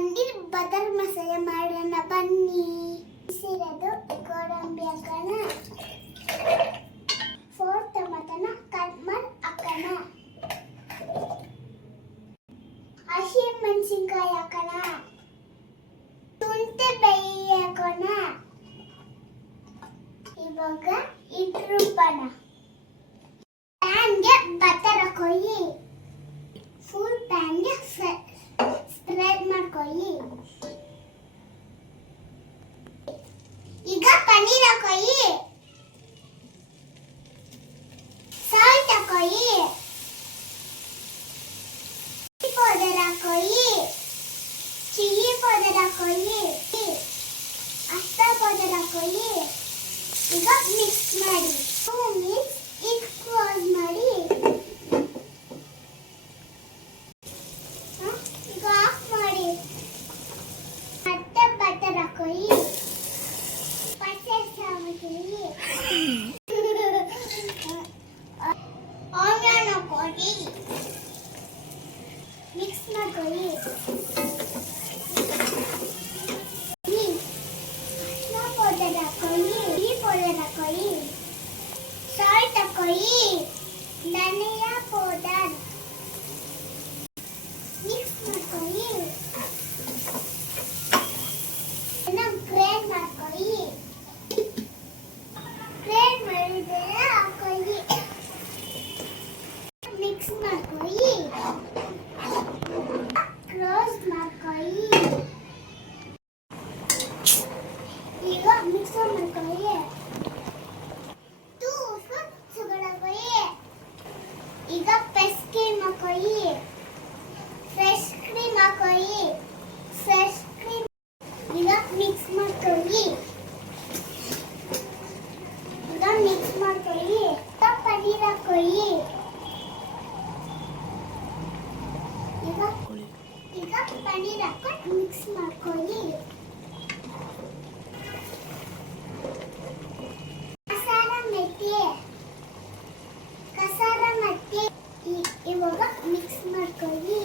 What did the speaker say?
Paneer butter ಮಸಾಲೆ ಮಾಡೋಣ ಬನ್ನಿ. ಬಿಸಿರೋದು ಗೋಡಂಬಿ ಹಾಕೋಣ, 4 ಟೊಮೆಟೊನ ಕಟ್ ಮಾಡಿ ಹಾಕೋಣ, ಹಸಿ ಮೆಣಸಿನ್ಕಾಯಿ ಹಾಕೋಣ, ಶುಂಠಿ ಬೆಳ್ಳುಳ್ಳಿ ಹಾಕೋಣ. ಇವಾಗ ಹಿಟ್ಟು ರುಬ್ಬೋಣ. ಪ್ಯಾನ್ಗೆ ಬಟರ್ ಹಾಕೊಳ್ಳಿ, ಫುಲ್ ಪ್ಯಾನ್ಗೆ ಸ್ಪ್ರೆಡ್ ಮಾಡ್ಕೊಳ್ಳಿ. ಈಗ ಪನ್ನೀರ್ ಹಾಕೊಳ್ಳಿ, ಸಾಲ್ಟ್ ಹಾಕೊಳ್ಳಿ, ಪೌಡರ್ ಹಾಕೊಳ್ಳಿ, ಚಿಲ್ಲಿ ಪೌಡರ್ ಹಾಕೊಳ್ಳಿ, ಅಸ್ತಾ ಪೌಡರ್ ಹಾಕೊಳ್ಳಿ. ಈಗ ಮಿಕ್ಸ್ ಮಾಡಿ. 2 ಮಿನಿಟ್ಸ್ ಈಗ ಕ್ಲೋಸ್ ಮಾಡಿ. ಈಗ ಆಫ್ ಮಾಡಿ. ಮತ್ತೆ ಬಟರ್ ಹಾಕೊಳ್ಳಿ, ಪಚ್ಚೆ ಹಾಕೊಳ್ಳಿ, ಆನಿಯನ್ ಹಾಕೊಳ್ಳಿ, ಮಿಕ್ಸ್ ಮಾಡ್ಕೊಳ್ಳಿ. ಸಾಲ್ಟ್ ಹಾಕೊಳ್ಳಿ, ಧನಿಯಾ ಪೌಡರ್ ಮಿಕ್ಸ್ ಮಾಡ್ಕೊಳ್ಳಿ. ಗ್ರೈಂಡ್ ಮಾಡ್ಕೊಳ್ಳಿ, ಗ್ರೈಂಡ್ ಮಾಡಿದ್ರೆ ಹಾಕೊಳ್ಳಿ, ಮಿಕ್ಸ್ ಮಾಡ್ಕೊಳ್ಳಿ, ಕ್ಲೋಸ್ ಮಾಡ್ಕೊಳ್ಳಿ. ಈಗ ಮಿಕ್ಸ್ ಮಾಡ್ಕೊಳ್ಳಿ. 2 ಸ್ಪೂನ್ ಶುಗರ್ ಹಾಕೊಳ್ಳಿ. ಈಗ ಫ್ರೆಶ್ ಕ್ರೀಮ್ ಹಾಕೊಳ್ಳಿ, ಫ್ರೆಶ್ ಕ್ರೀಮ್ ಹಾಕೊಳ್ಳಿ, ಫ್ರೆಶ್ ಕ್ರೀಮ್. ಈಗ ಮಿಕ್ಸ್ ಮಾಡ್ಕೊಳ್ಳಿ. ಈಗ ಮಿಕ್ಸ್ ಮಾಡ್ಕೊಳ್ಳಿ. ಪನ್ನೀರ್ ಹಾಕೊಳ್ಳಿ. ಈಗ ಪನ್ನೀರ್ ಹಾಕೊಂಡು ಮಿಕ್ಸ್ ಮಾಡ್ಕೊಳ್ಳಿ. ಕಸಾರ ಮತ್ತೆ ಇವಾಗ ಮಿಕ್ಸ್ ಮಾಡ್ಕೊಳ್ಳಿ.